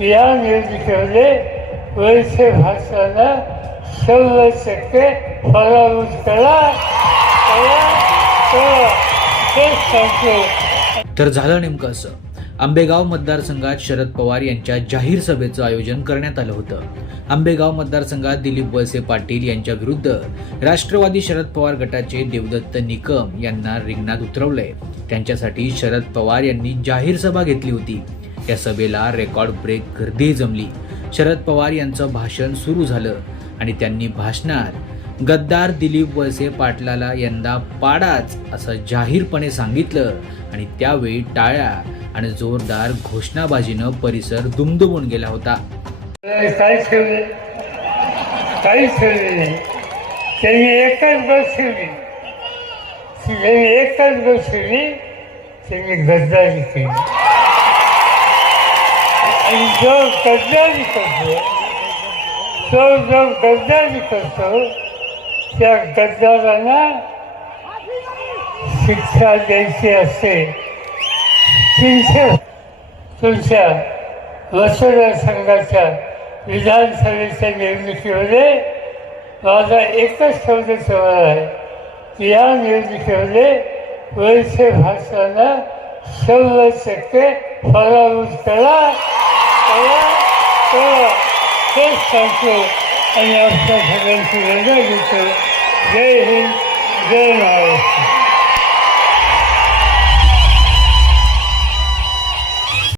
या निवडणुकीमध्ये वैसे भाषणाला सर्व टक्के पराभूत करा तर झालं नेमकं असं. आंबेगाव मतदारसंघात शरद पवार यांच्या जाहीर सभेचं आयोजन करण्यात आलं होतं. आंबेगाव मतदारसंघात दिलीप वळसे पाटील यांच्या विरुद्ध राष्ट्रवादी शरद पवार गटाचे देवदत्त निकम यांना रिंगणात उतरवलंय. त्यांच्यासाठी शरद पवार यांनी जाहीर सभा घेतली होती. या सभेला रेकॉर्ड ब्रेक गर्दी जमली. शरद पवार यांचं भाषण सुरू झालं आणि त्यांनी भाषणात गद्दार दिलीप वळसे पाटलाला यंदा पाडाच असं जाहीरपणे सांगितलं आणि त्यावेळी टाळ्या आणि जोरदार घोषणाबाजीनं परिसर दुमदुमून गेला होता. काहीच काहीच नाही. त्यांनी एकच बस ठेवली. त्यांनी एकच बस ठेवली. त्यांनी गद्दारी केली. आणि जो गद्दारी करतो. तो जो गद्दारी करतो. त्या गद्दारांना शिक्षा द्यायची असते. तीनशे तुमच्या मतदारसंघाच्या विधानसभेच्या निवडणुकीमध्ये माझा एकच शब्द सवाल आहे. की या निवडणुकीमध्ये वैसे भाषणाला शंभर टक्के पराभूत करा. करा तेच सांगतो आणि आपल्या सगळ्यांची रजा घेतो जय हिंद जय महाराष्ट्र